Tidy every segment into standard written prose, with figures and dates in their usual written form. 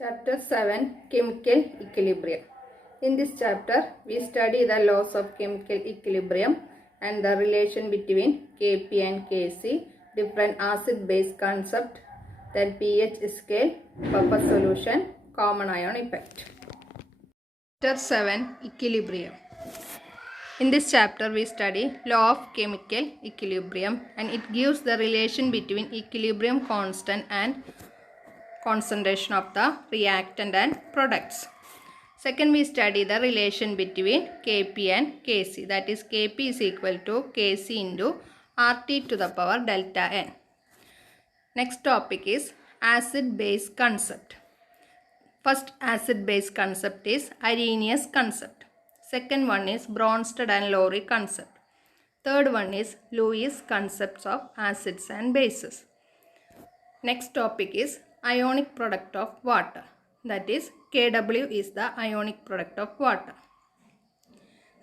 Chapter 7 Chemical Equilibrium. In this chapter, we study the laws of chemical equilibrium and the relation between Kp and Kc, different acid-base concept, then pH scale, buffer solution, common ion effect. Chapter 7 Equilibrium. In this chapter, we study law of chemical equilibrium and it gives the relation between equilibrium constant and concentration of the reactant and products. Second, we study the relation between Kp and Kc, that is Kp is equal to Kc into RT to the power delta N. Next topic is acid-base concept. First acid-base concept is Arrhenius concept. Second one is Bronsted and Lowry concept. Third one is Lewis concepts of acids and bases. Next topic is ionic product of water, that is Kw is the ionic product of water.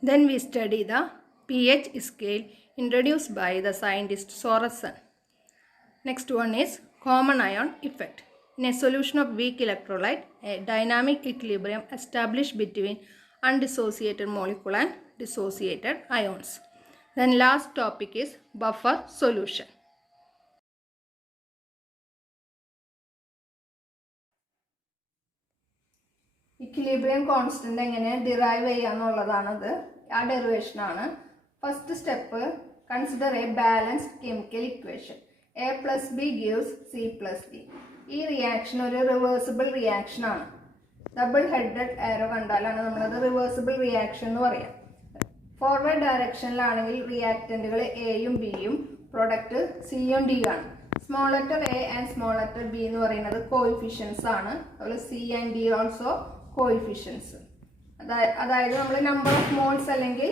Then we study the pH scale introduced by the scientist Sorensen. Next one is common ion effect. In a solution of weak electrolyte, a dynamic equilibrium established between undissociated molecule and dissociated ions. Then last topic is buffer solution. Equilibrium constant എങ്ങനെ derive ചെയ്യാന്നുള്ളതാണത്. ആ derivation ആണ്. First step, consider A balanced chemical equation. A plus B gives C plus B. ഈ reaction ഒരു reversible reaction ആണ്. Double headed ആരോ കണ്ടാലാണ് നമ്മളത് reversible reaction എന്ന് പറയാം. Forward ഡയറക്ഷനിലാണെങ്കിൽ റിയാക്റ്റന്റുകൾ എയും ബിയും, പ്രൊഡക്റ്റ് സിയും ഡിയും ആണ്. Small letter A and small letter B എന്ന് പറയുന്നത് കോഎഫിഷ്യൻസ് ആണ്. അതുപോലെ C and D also coefficients. അതായത് നമ്മൾ നമ്പർ ഓഫ് മോൾസ് അല്ലെങ്കിൽ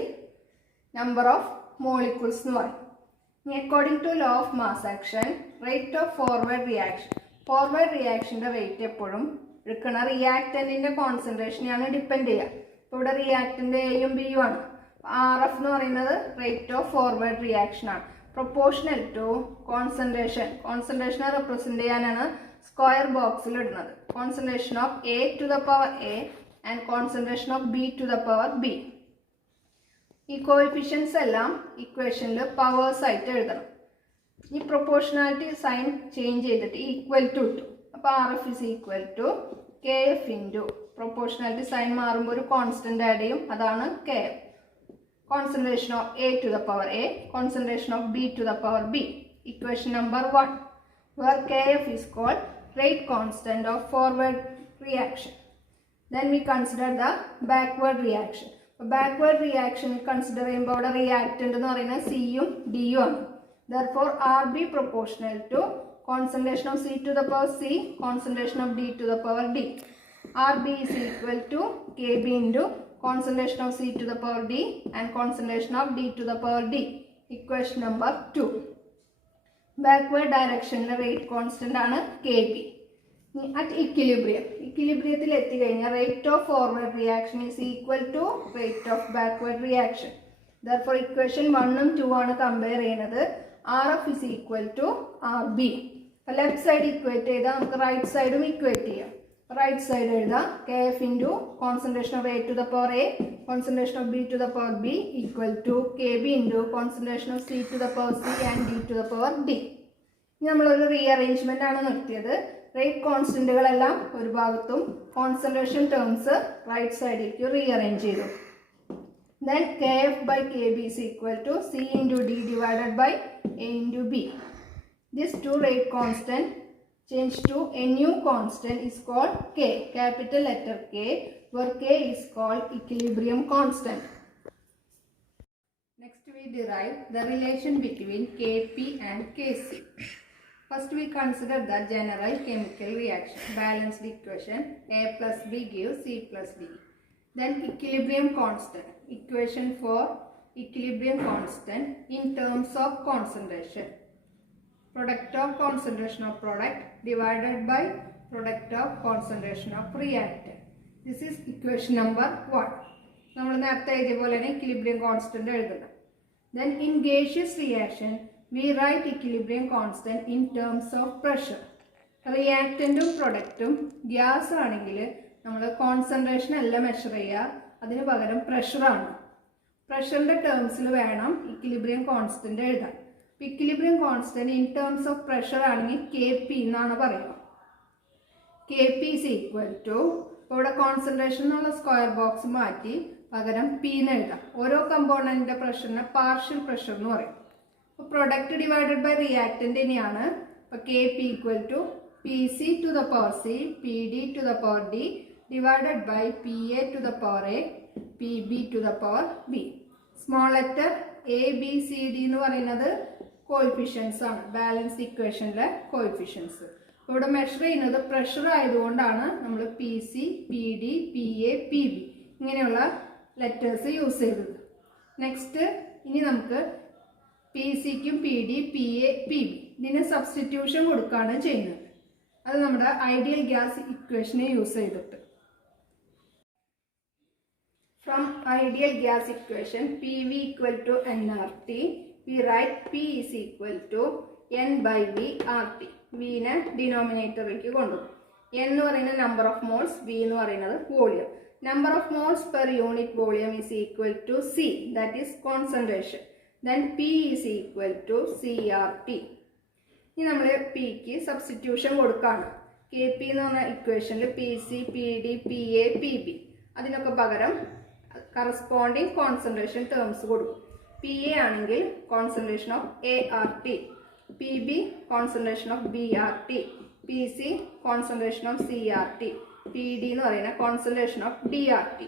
നമ്പർ ഓഫ് മോളിക്യൂൾസ് എന്ന് പറയും. According to law of mass action, rate of forward reaction, forward റിയാക്ഷൻ്റെ റേറ്റ് എപ്പോഴും എടുക്കുന്ന റിയാക്റ്റന്റിന്റെ കോൺസെൻട്രേഷനെയാണ് ഡിപ്പെൻഡ് ചെയ്യുക. ഇപ്പോൾ ഇവിടെ റിയാക്റ്റന്റ് എയും ബിയും ആണ്. ആർ എഫ് എന്ന് പറയുന്നത് റേറ്റ് ഓഫ് ഫോർവേഡ് റിയാക്ഷൻ ആണ്. പ്രൊപ്പോർഷണൽ ടു കോൺസെൻട്രേഷൻ, കോൺസെൻട്രേഷനെ റെപ്രസെന്റ് ചെയ്യാനാണ് സ്ക്വയർ ബോക്സിൽ ഇടുന്നത്. Concentration of A to the power A and concentration of B to the power B. ഈ കോഎഫിഷ്യൻസ് എല്ലാം ഇക്വേഷനിൽ പവേഴ്സ് ആയിട്ട് എഴുതണം. ഈ പ്രൊപ്പോർഷണാലിറ്റി സൈൻ ചേഞ്ച് ചെയ്തിട്ട് ഈക്വൽ ടു ഇട്ടു. അപ്പോൾ R F is equal to K F into, proportionality sign മാറുമ്പോൾ ഒരു കോൺസ്റ്റന്റ് ആഡ് ചെയ്യും, അതാണ് K F. Concentration of A to the power A, concentration of B to the power B. Equation number 1, where Kf is called rate constant of forward reaction. Then we consider the backward reaction. Backward reaction consider about a reactant എന്ന് പറയുന്നത് C യും D യും ആണ്. Therefore RB proportional to concentration of C to the power C, concentration of D to the power D. RB is equal to Kb into concentration of C to the power D and concentration of D to the power D. Equation number 2. Backward direction rate constant ആണ് Kb. At equilibrium, equilibrium എത്തി കഴിഞ്ഞാൽ rate of forward reaction is equal to rate of backward reaction. Therefore equation 1 ഉം 2 ആണ് compare ചെയ്യുന്നത്. RF is equal to RB. Left side equate ചെയ്താൽ നമുക്ക് right സൈഡും equate ചെയ്യാം. റൈറ്റ് സൈഡ് എഴുതാം K F into concentration of A to the power A, concentration of B to the power B equal to K B into concentration of C to the power C and D to the power D. ഇനി നമ്മളൊരു rearrangement ആണ് നിർത്തിയത്. Rate കോൺസ്റ്റന്റുകളെല്ലാം ഒരു ഭാഗത്തും concentration terms right സൈഡിലേക്ക് rearrange ചെയ്തു. Then K F by K B is equal to C into D divided by A into B. This to rate constant change to a new constant is called K, capital letter K, where K is called equilibrium constant. Next we derive the relation between Kp and Kc. First we consider the general chemical reaction, balanced equation A plus B gives C plus D. Then equilibrium constant, equation for equilibrium constant in terms of concentration. Product of concentration of product divided by product of concentration of reactant. This is equation number 1. നമ്മൾ നേരത്തെ എഴുതിയ പോലെ തന്നെ equilibrium constant എഴുതണം. Then in gaseous reaction we write equilibrium constant in terms of pressure. റിയാക്റ്റൻറ്റും പ്രൊഡക്റ്റും gas ആണെങ്കിൽ നമ്മൾ കോൺസെൻട്രേഷൻ അല്ല മെഷർ ചെയ്യുക, അതിന് പകരം പ്രഷറാണ്. പ്രഷറിൻ്റെ ടേംസിൽ വേണം ഇക്വിലിബ്രിയം കോൺസ്റ്റന്റ് എഴുതാൻ. Equilibrium constant in terms of pressure ആണെങ്കിൽ KP എന്നാണ് പറയുക. KP ഈസ് ഈക്വൽ ടു, ഇവിടെ കോൺസെൻട്രേഷൻ എന്നുള്ള സ്ക്വയർ ബോക്സ് മാറ്റി പകരം P എന്ന് എഴുതാം. ഓരോ കമ്പോണന്റിന്റെ പ്രഷറിനെ പാർഷ്യൽ പ്രഷർ എന്ന് പറയും. അപ്പോൾ പ്രൊഡക്റ്റ് ഡിവൈഡഡ് ബൈ റിയാക്റ്റന്റ് ഇനിയാണ്. അപ്പോൾ KP equal to PC to the power C PD to the power D divided by PA to the power A PB to the power B. Small letter ABCD എന്ന് പറയുന്നത് coefficients ആണ്, balance ഇക്വേഷനിലെ coefficients. ഇവിടെ measure ചെയ്യുന്നത് pressure ആയതുകൊണ്ടാണ് നമ്മൾ PC PD PA PB ഇങ്ങനെയുള്ള letters use ചെയ്തത്. നെക്സ്റ്റ് ഇനി നമുക്ക് PCക്കും PD PA PB ഇതിന് സബ്സ്റ്റിറ്റ്യൂഷൻ കൊടുക്കുകയാണ് ചെയ്യുന്നത്. അത് നമ്മുടെ ഐഡിയൽ ഗ്യാസ് ഇക്വേഷനെ യൂസ് ചെയ്തിട്ട്. From ideal gas equation PV equal to nRT we write P is equal to N by V RT. വിനെ ഡിനോമിനേറ്ററിലേക്ക് കൊണ്ടുപോകും. N എന്ന് പറയുന്നത് നമ്പർ ഓഫ് മോൾസ്, V എന്ന് പറയുന്നത് volume. Number of moles per unit volume is equal to C, that is concentration. Then P is equal to CRT. ഇനി നമ്മൾ Pക്ക് substitution കൊടുക്കുകയാണ്. KP എന്ന് പറഞ്ഞ ഇക്വേഷനിൽ PC PD PA PB അതിനൊക്കെ പകരം കറസ്പോണ്ടിങ് കോൺസെൻട്രേഷൻ ടേംസ് കൊടുക്കും. PA ആണെങ്കിൽ concentration of ART, PB concentration of BRT, PC concentration of CRT, PD എന്ന് പറയുന്ന concentration of DRT.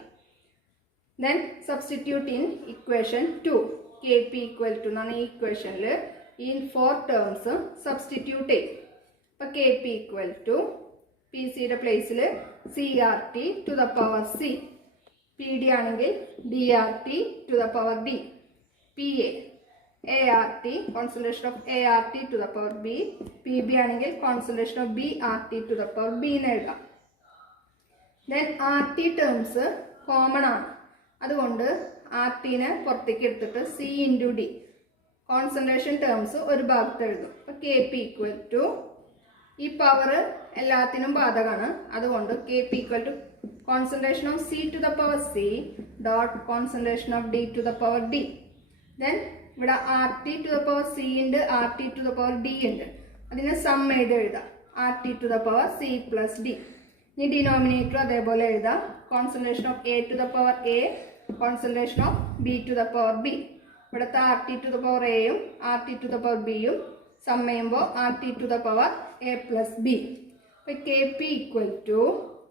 Then substitute in equation 2 KP equal to എന്നാണ് ഈ ഇക്വേഷനിൽ in 4 terms സബ്സ്റ്റിറ്റ്യൂട്ട് ചെയ്യും. അപ്പോൾ KP equal to PCയുടെ പ്ലേസിൽ CRT to the power C, PD ആണെങ്കിൽ DRT to the power D, PA ART concentration of ART to the power B, PB ആണെങ്കിൽ concentration of BRT to the power B എന്ന് എഴുതാം. Then RT terms common ആണ്, അതുകൊണ്ട് RTനെ പുറത്തേക്ക് എടുത്തിട്ട് C into D concentration terms ഒരു ഭാഗത്ത് എഴുതും. അപ്പോൾ KP ഈക്വൽ ടു ഈ പവർ എല്ലാത്തിനും ബാധകമാണ്, അതുകൊണ്ട് KP equal to concentration of C to the power C dot concentration of D to the power D. Then ഇവിടെ RT to the power C ഉണ്ട്, RT to the power D ഉണ്ട്. അതിനെ sum ചെയ്ത് എഴുതാം, RT to the power C plus D. ഇനി denominator അതേപോലെ എഴുതാം, concentration of A to the power A concentration of B to the power B. ഇവിടുത്തെ RT to the power എയും RT to the power ബിയും sum ചെയ്യുമ്പോൾ RT to the power A plus B. അപ്പോൾ KP equal to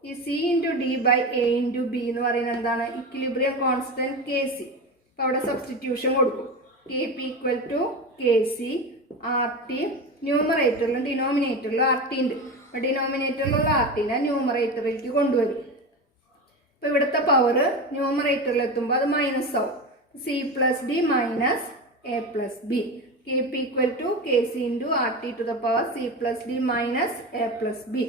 ഈ C into D by A into B എന്ന് പറയുന്നത് എന്താണ്? Equilibrium constant KC. അപ്പോൾ അവിടെ സബ്സ്റ്റിറ്റ്യൂഷൻ കൊടുക്കും. KP equal to KC RT, ന്യൂമറേറ്ററിലും ഡിനോമിനേറ്ററിലും RT ഉണ്ട്. അപ്പോൾ ഡിനോമിനേറ്ററിലുള്ള RTനെ ന്യൂമറേറ്ററിലേക്ക് കൊണ്ടുവരും. അപ്പോൾ ഇവിടുത്തെ പവർ ന്യൂമറേറ്ററിൽ എത്തുമ്പോൾ അത് മൈനസ് ആവും. C plus D minus A plus B. KP equal to KC into RT to the power C plus D minus A plus B.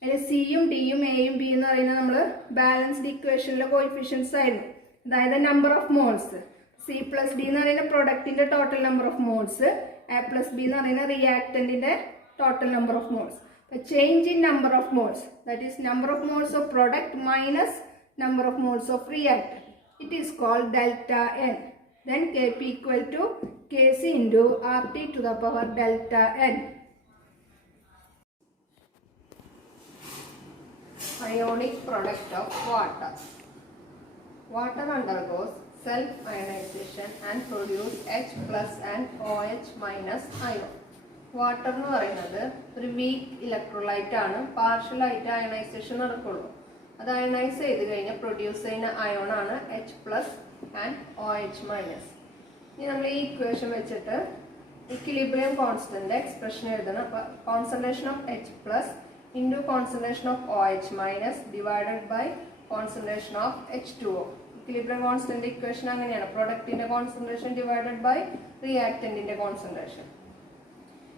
അതിൽ സിയും ഡിയും എയും ബി എന്ന് പറയുന്നത് നമ്മൾ ബാലൻസ്ഡ് ഇക്വേഷനിലെ കോഎഫിഷ്യൻസ് ആയിരുന്നു. അതായത് number of moles. C plus D എന്ന് പറയുന്ന പ്രൊഡക്റ്റിന്റെ total number of moles, A plus B എന്ന് പറയുന്ന റിയാക്ടന്റിന്റെ total number of moles. Change in number of moles, that is number of moles of product minus number of moles of reactant. It is called delta N. Then KP equal to KC into RT to the power delta N. Ionic product of water. Water undergoes self-ionization and produce H plus and OH minus ion. Water എന്ന് പറയുന്നത് ഒരു week electrolyte ആണ്, പാർഷ്യലായിട്ട് ionisation നടക്കുള്ളൂ. അത് ionise ചെയ്ത് കഴിഞ്ഞാൽ produce ചെയ്യുന്ന ion ആണ് H plus and OH minus. ഇനി നമ്മൾ ഈ ഇക്വേഷൻ വെച്ചിട്ട് ഇക്വിലിബ്രിയം കോൺസ്റ്റന്റ് എക്സ്പ്രഷൻ എഴുതണം. അപ്പോൾ concentration of H plus into concentration of OH minus divided by concentration of H2O. Equilibrium constant equation അങ്ങനെയാണ്, പ്രൊഡക്റ്റിന്റെ കോൺസെൻട്രേഷൻ ഡിവൈഡഡ് ബൈ റിയാക്ടന്റിന്റെ കോൺസെൻട്രേഷൻ.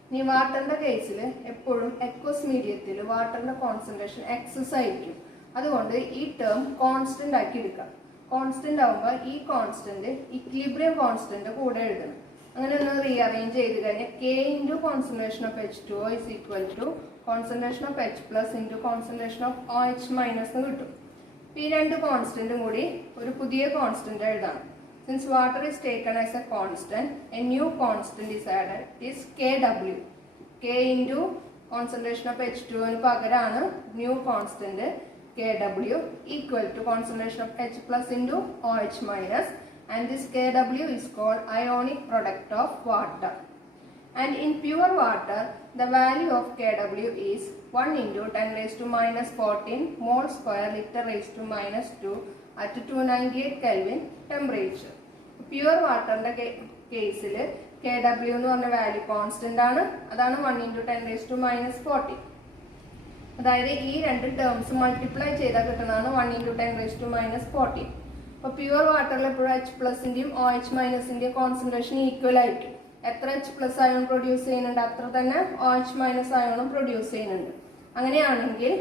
ഇനി വാട്ടറിന്റെ കേസിൽ എപ്പോഴും എക്വസ് മീഡിയത്തിൽ വാട്ടറിന്റെ കോൺസെൻട്രേഷൻ എക്സസ് ആയിരിക്കും. അതുകൊണ്ട് ഈ ടേം കോൺസ്റ്റന്റ് ആക്കി എടുക്കാം. കോൺസ്റ്റന്റ് ആകുമ്പോൾ ഈ കോൺസ്റ്റന്റ് ഇക്വിലിബ്രിയം കോൺസ്റ്റന്റ് കൂടെ എഴുതണം. അങ്ങനെ ഒന്ന് റീഅറേഞ്ച് ചെയ്ത് കഴിഞ്ഞാൽ K into concentration of H2O is equal to concentration of H plus into concentration of O H minus എന്ന് കിട്ടും. ഈ രണ്ട് കോൺസ്റ്റൻറ്റും കൂടി ഒരു പുതിയ കോൺസ്റ്റന്റ് എഴുതാം. Since water is taken as a constant, a new constant is added, it is KW. K into concentration of H2 പകരമാണ് new constant KW equal to concentration of H plus into OH minus, and this KW is called ionic product of water. And in pure water, the value of KW is 1 into 10 raised to minus 14 mole square liter raised to minus 2 at 298 Kelvin temperature. Pure water കേസിൽ KW എന്ന് പറഞ്ഞ value constant ആണ്. അതാണ് 1 into 10 raised to minus 14. അതായത് ഈ രണ്ട് terms multiply ചെയ്താൽ കിട്ടുന്നതാണ് 1 into 10 raised to minus 14. അപ്പോൾ പ്യുവർ വാട്ടറിൽ എപ്പോഴും H പ്ലസിന്റെയും OH മൈനസിന്റെയും കോൺസെൻട്രേഷൻ ഈക്വൽ ആയിരിക്കും. എത്ര H പ്ലസ് അയോൺ പ്രൊഡ്യൂസ് ചെയ്യുന്നുണ്ട് അത്ര തന്നെ OH മൈനസ് അയോണും പ്രൊഡ്യൂസ് ചെയ്യുന്നുണ്ട്. അങ്ങനെയാണെങ്കിൽ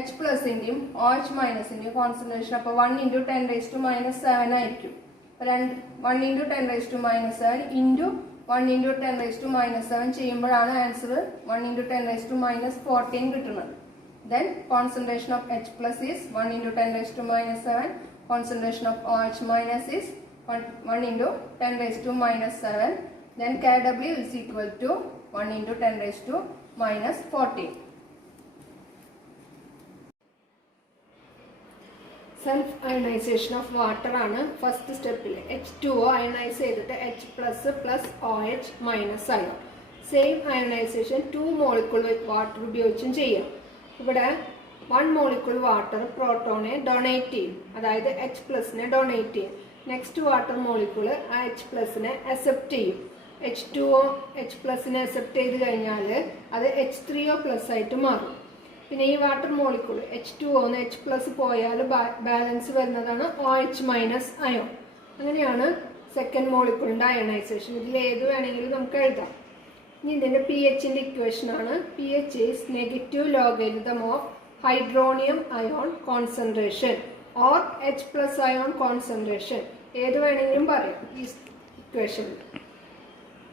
H പ്ലസിന്റെയും OH മൈനസിന്റെയും കോൺസെൻട്രേഷൻ അപ്പോൾ 1 into 10 raised to minus 7 ആയിരിക്കും. 1 into 10 raised to minus 7 into 1 into 10 raised to minus 7 ചെയ്യുമ്പോഴാണ് answer 1 into 10 raised to minus 14 കിട്ടുന്നത്. Then concentration of H plus is 1 into 10 raised to minus 7. Concentration of OH minus is 1 into 10 raised to minus 7. Then KW is equal to 1 into 10 raised to minus 14. Self ionization of water ആണ് first സ്റ്റെപ്പിൽ. H2O ionize ചെയ്തിട്ട് H plus plus OH minus ion. Same ionization 2 molecule water ഉപയോഗിച്ചും ചെയ്യാം. ഇവിടെ 1 molecule water പ്രോട്ടോണെ donate ചെയ്യും, അതായത് H പ്ലസിനെ donate ചെയ്യും. Next water molecule ആ H പ്ലസിനെ അക്സെപ്റ്റ് ചെയ്യും. H2O H പ്ലസിനെ അക്സെപ്റ്റ് ചെയ്ത് കഴിഞ്ഞാൽ അത് H3O പ്ലസ് ആയിട്ട് മാറും. പിന്നെ ഈ water molecule H2O H plus പോയാൽ ബാലൻസ് വരുന്നതാണ് OH മൈനസ് അയോൺ. അങ്ങനെയാണ് സെക്കൻഡ് മോളിക്യൂളിൻ്റെ അയണൈസേഷൻ. ഇതിൽ ഏത് വേണമെങ്കിലും നമുക്ക് എഴുതാം. ഇനി ഇതിൻ്റെ pHൻ്റെ ഇക്വേഷൻ ആണ്. pH is negative logarithm of hydronium ion concentration or H plus ion concentration, ഏത് വേണമെങ്കിലും പറയാം ഈ equation.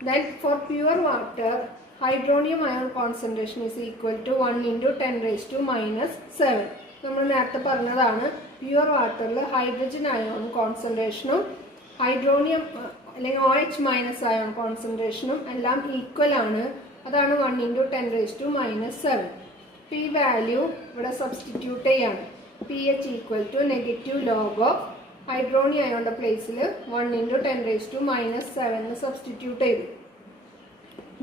Then four pure water hydronium ion concentration is equal to 1 into 10 raised to minus 7. നമ്മൾ നേരത്തെ പറഞ്ഞതാണ് പ്യുവർ വാട്ടറിൽ ഹൈഡ്രജൻ അയോൺ കോൺസെൻട്രേഷനും ഹൈഡ്രോണിയം അല്ലെങ്കിൽ OH minus ion കോൺസെൻട്രേഷനും എല്ലാം ഈക്വൽ ആണ്. അതാണ് 1 into 10 raised to minus 7. ഈ വാല്യൂ ഇവിടെ സബ്സ്റ്റിറ്റ്യൂട്ട് ചെയ്യാണ്. pH equal to negative log of hydronium അയോണിൻ്റെ പ്ലേസിൽ 1 into 10 raised to minus 7 substitute ചെയ്തു.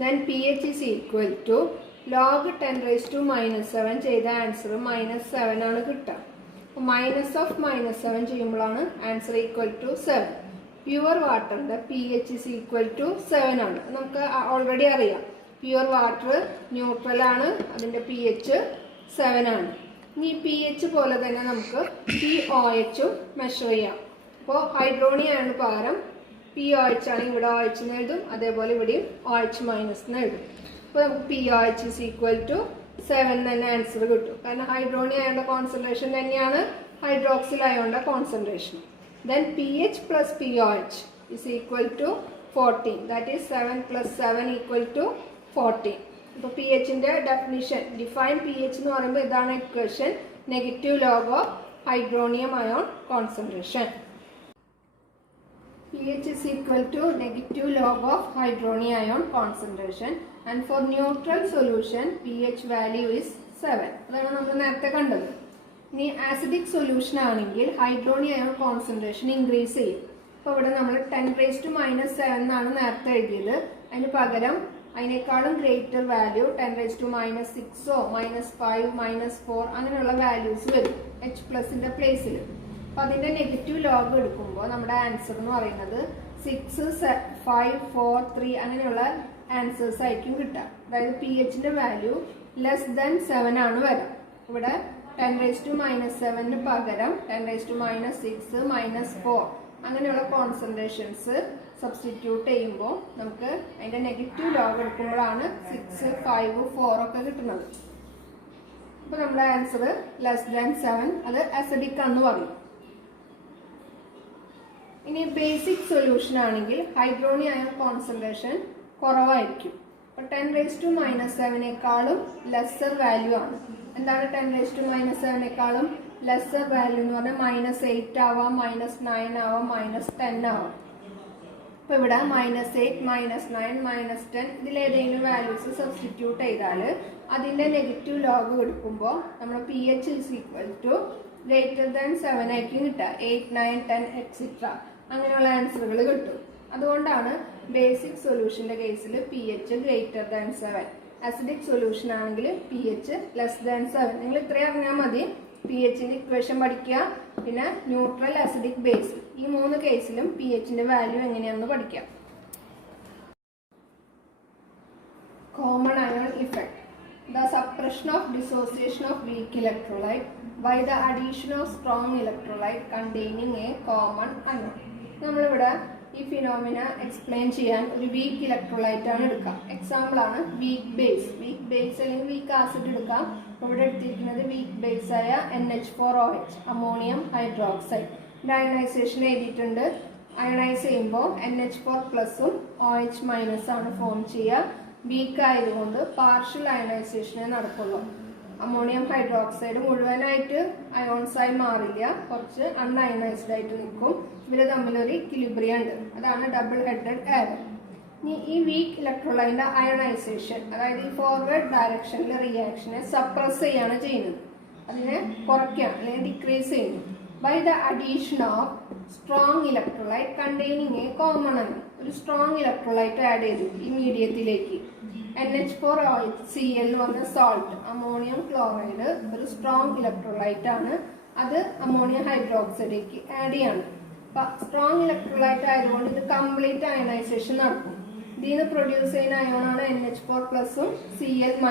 Then pH is equal to log 10 raised to minus 7 ചെയ്ത ആൻസർ minus 7 ആണ് കിട്ടുക. അപ്പോൾ മൈനസ് ഓഫ് minus 7 ചെയ്യുമ്പോഴാണ് ആൻസർ ഈക്വൽ ടു 7. പ്യുവർ വാട്ടറിൻ്റെ pH is equal to 7 ആണ്. നമുക്ക് ഓൾറെഡി അറിയാം പ്യുവർ വാട്ടർ ന്യൂട്രൽ ആണ്, അതിൻ്റെ pH 7 ആണ്. ഇനി pH പോലെ തന്നെ നമുക്ക് POHും മെഷർ ചെയ്യാം. അപ്പോൾ ഹൈഡ്രോണിയാണ് പകരം POH ആണ്, ഇവിടെ OH എന്ന് എഴുതും, അതേപോലെ ഇവിടെയും OH മൈനസ് എന്ന് എഴുതും. അപ്പോൾ നമുക്ക് POH is equal to 7 തന്നെ ആൻസർ കിട്ടും. കാരണം ഹൈഡ്രോണിയം അയോണിൻ്റെ കോൺസെൻട്രേഷൻ തന്നെയാണ് ഹൈഡ്രോക്സിൽ അയോണിൻ്റെ concentration. Then PH plus POH is equal to 14. That is 7 plus 7 equal to 14. അപ്പോൾ PHൻ്റെ ഡെഫിനിഷൻ ഡിഫൈൻ PH എന്ന് പറയുമ്പോൾ ഇതാണ് equation, negative log of hydronium ion concentration. pH is equal to negative log of hydronium ion concentration, and for neutral solution pH value is 7. അതാണ് നമ്മൾ നേരത്തെ കണ്ടത്. ഇനി acidic solution ആണെങ്കിൽ ഹൈഡ്രോണിയം അയോൺ കോൺസെൻട്രേഷൻ ഇൻക്രീസ് ചെയ്യും. അപ്പോൾ ഇവിടെ നമ്മൾ 10 raised to minus 7 എന്നാണ് നേരത്തെ എഴുതിയത്. അതിന് പകരം അതിനേക്കാളും greater value 10 raised to minus 6 minus 5 minus 4 അങ്ങനെയുള്ള വാല്യൂസ് വരും H പ്ലസിൻ്റെ പ്ലേസിൽ. അപ്പോൾ അതിൻ്റെ നെഗറ്റീവ് ലോഗ് എടുക്കുമ്പോൾ നമ്മുടെ ആൻസർ എന്ന് പറയുന്നത് 6, 5, 4, 3 അങ്ങനെയുള്ള ആൻസേഴ്സ് ആയിരിക്കും കിട്ടുക. അതായത് pHൻ്റെ വാല്യൂ ലെസ് ദാൻ 7 ആണ് വരാം. ഇവിടെ 10 raised to minus 7 പകരം 10 raised to minus 6, minus 4 അങ്ങനെയുള്ള കോൺസെൻട്രേഷൻസ് സബ്സ്റ്റിറ്റ്യൂട്ട് ചെയ്യുമ്പോൾ നമുക്ക് അതിൻ്റെ നെഗറ്റീവ് ലോഗ് എടുക്കുമ്പോഴാണ് 6, 5, 4 ഒക്കെ കിട്ടുന്നത്. അപ്പോൾ നമ്മുടെ ആൻസർ ലെസ് ദാൻ 7, അത് അസിഡിക് ആണെന്ന് പറയും. ഇനി ബേസിക് സൊല്യൂഷൻ ആണെങ്കിൽ ഹൈഡ്രോണിയം അയോൺ കോൺസെൻട്രേഷൻ കുറവായിരിക്കും. അപ്പോൾ 10⁻⁻7 ലെസ്സർ വാല്യൂ ആണ്. എന്താണ് 10⁻⁻7 ലെസ്സർ വാല്യൂ എന്ന് പറഞ്ഞാൽ -8 ആവാം, -9 ആവാം, -10 ആവാം. അപ്പോൾ ഇവിടെ -8, -9, -10 ഇതിലേതെങ്കിലും വാല്യൂസ് സബ്സ്റ്റിറ്റ്യൂട്ട് ചെയ്താൽ അതിൻ്റെ നെഗറ്റീവ് ലോഗ് എടുക്കുമ്പോൾ നമ്മൾ pH >7 ആയിരിക്കും കിട്ടുക. 8, 9, 10 എക്സെട്ര അങ്ങനെയുള്ള ആൻസറുകൾ കിട്ടും. അതുകൊണ്ടാണ് ബേസിക് സൊല്യൂഷൻ്റെ കേസിൽ pH >7, അസിഡിക് സൊല്യൂഷൻ ആണെങ്കിൽ pH <7. നിങ്ങൾ ഇത്രയും അറിഞ്ഞാൽ മതി. pHന്റെ ഇക്വേഷൻ പഠിക്കുക, പിന്നെ ന്യൂട്രൽ, അസിഡിക്, ബേസ് ഈ 3 കേസിലും pHന്റെ വാല്യൂ എങ്ങനെയാണെന്ന് പഠിക്കാം. Common ion effect. The suppression of dissociation of weak electrolyte by the addition of strong electrolyte containing a common anion. നമ്മളിവിടെ ഈ ഫിനോമിന എക്സ്പ്ലെയിൻ ചെയ്യാൻ ഒരു വീക്ക് ഇലക്ട്രോലൈറ്റ് ആണ് എടുക്കാം. എക്സാമ്പിൾ ആണ് വീക്ക് ബേസ് അല്ലെങ്കിൽ വീക്ക് ആസിഡ് എടുക്കാം. ഇവിടെ എടുത്തിരിക്കുന്നത് വീക്ക് ബേസ് ആയ NH4OH, അമോണിയം ഹൈഡ്രോക്സൈഡ്. അയണൈസേഷൻ എഴുതിയിട്ടുണ്ട്. അയണൈസ് ചെയ്യുമ്പോൾ NH4+ഉം OH- ആണ് ഫോം ചെയ്യുക. വീക്ക് ആയതുകൊണ്ട് പാർഷ്യൽ അയണൈസേഷനേ നടക്കുള്ളൂ. അമോണിയം ഹൈഡ്രോക്സൈഡ് മുഴുവനായിട്ട് അയോൺസായി മാറില്ല, കുറച്ച് അൺഅയണൈസ്ഡ് ആയിട്ട് നിൽക്കും. ഇവര് തമ്മിലൊരു ഇക്വിലിബ്രിയം ഉണ്ട്, അതാണ് ഡബിൾ ഹെഡഡ് ആരോ. ഇനി ഈ വീക്ക് ഇലക്ട്രോലൈറ്റിന്റെ അയണൈസേഷൻ, അതായത് ഈ ഫോർവേഡ് ഡയറക്ഷനിലെ റിയാക്ഷനെ സപ്രസ് ചെയ്യാണ് ചെയ്യുന്നത്, അതിനെ കുറയ്ക്കുകയാണ് അല്ലെങ്കിൽ ഡിക്രീസ് ചെയ്യുന്നു. By the addition of strong electrolyte containing a common ion. ഒരു സ്ട്രോങ് ഇലക്ട്രോലൈറ്റ് ആഡ് ചെയ്തു ഈ മീഡിയത്തിലേക്ക്. NH4Cl എന്ന് പറഞ്ഞ സോൾട്ട്, അമോണിയം ക്ലോറൈഡ്, ഒരു സ്ട്രോങ് ഇലക്ട്രോലൈറ്റ് ആണ്. അത് അമോണിയം ഹൈഡ്രോക്സൈഡിലേക്ക് ആഡ് ചെയ്യാണ്. അപ്പൊ സ്ട്രോങ് ഇലക്ട്രോലൈറ്റ് ആയതുകൊണ്ട് ഇത് കംപ്ലീറ്റ് അയണൈസേഷൻ നടക്കും. ഇതിന് പ്രൊഡ്യൂസ് ചെയ്യുന്ന അയോണാണ് NH4+ഉം Cl-ഉം.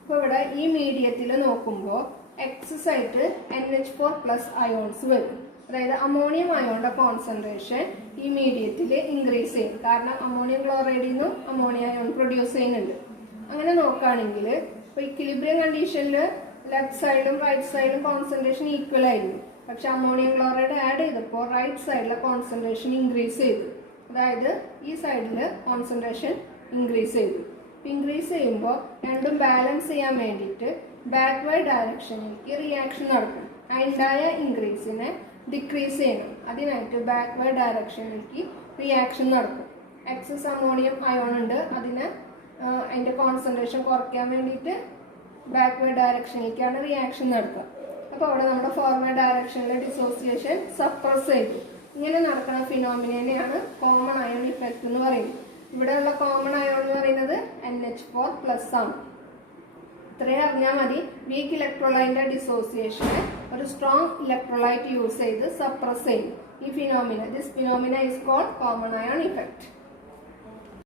അപ്പൊ ഇവിടെ ഈ മീഡിയത്തിൽ നോക്കുമ്പോൾ എക്സസ് ആയിട്ട് NH4+ അയോൺസ് വരും. അതായത് അമോണിയം അയോണിന്റെ കോൺസെൻട്രേഷൻ ഈ മീഡിയത്തിൽ ഇൻക്രീസ് ചെയ്യും. കാരണം അമോണിയം ക്ലോറൈഡിൽ നിന്നും അമോണിയം അയോൺ പ്രൊഡ്യൂസ് ചെയ്യുന്നുണ്ട്. അങ്ങനെ നോക്കുകയാണെങ്കിൽ ഇപ്പോൾ ഇക്വിലിബ്രിയം കണ്ടീഷനിൽ ലെഫ്റ്റ് സൈഡും റൈറ്റ് സൈഡും കോൺസെൻട്രേഷൻ ഈക്വൽ ആയിരുന്നു. പക്ഷെ അമോണിയം ക്ലോറൈഡ് ആഡ് ചെയ്തപ്പോൾ റൈറ്റ് സൈഡിലെ കോൺസെൻട്രേഷൻ ഇൻക്രീസ് ചെയ്തു. അതായത് ഈ സൈഡിൽ കോൺസെൻട്രേഷൻ ഇൻക്രീസ് ചെയ്തു. ഇൻക്രീസ് ചെയ്യുമ്പോൾ രണ്ടും ബാലൻസ് ചെയ്യാൻ വേണ്ടിയിട്ട് ബാക്ക്വേർഡ് ഡയറക്ഷനിലേക്ക് റിയാക്ഷൻ നടക്കും. അതിൻ്റെതായ ഇൻക്രീസിനെ ഡിക്രീസ് ചെയ്യണം. അതിനായിട്ട് ബാക്ക്വേർഡ് ഡയറക്ഷനിലേക്ക് റിയാക്ഷൻ നടക്കും. എക്സസ് അമോണിയം അയോൺ ഉണ്ട്, അതിൻ്റെ കോൺസെൻട്രേഷൻ കുറയ്ക്കാൻ വേണ്ടിയിട്ട് ബാക്ക്വേർഡ് ഡയറക്ഷനിലേക്കാണ് റിയാക്ഷൻ നടക്കുക. അപ്പോൾ അവിടെ നമ്മുടെ ഫോർവേഡ് ഡയറക്ഷനിലെ ഡിസോസിയേഷൻ സപ്രസ് ചെയ്തു. ഇങ്ങനെ നടക്കുന്ന ഫിനോമിനയാണ് കോമൺ അയോൺ ഇഫക്റ്റ് എന്ന് പറയുന്നത്. ഇവിടെയുള്ള കോമൺ അയോൺ എന്ന് പറയുന്നത് NH4+ ആണ്. ഇത്രയും അറിഞ്ഞാൽ മതി. വീക്ക് ഇലക്ട്രോലൈറ്റിന്റെ ഡിസോസിയേഷനെ ഒരു സ്ട്രോങ് ഇലക്ട്രോലൈറ്റ് യൂസ് ചെയ്ത് സപ്രസ് ചെയ്യും. ഈ phenomena, this phenomena is called common ion effect.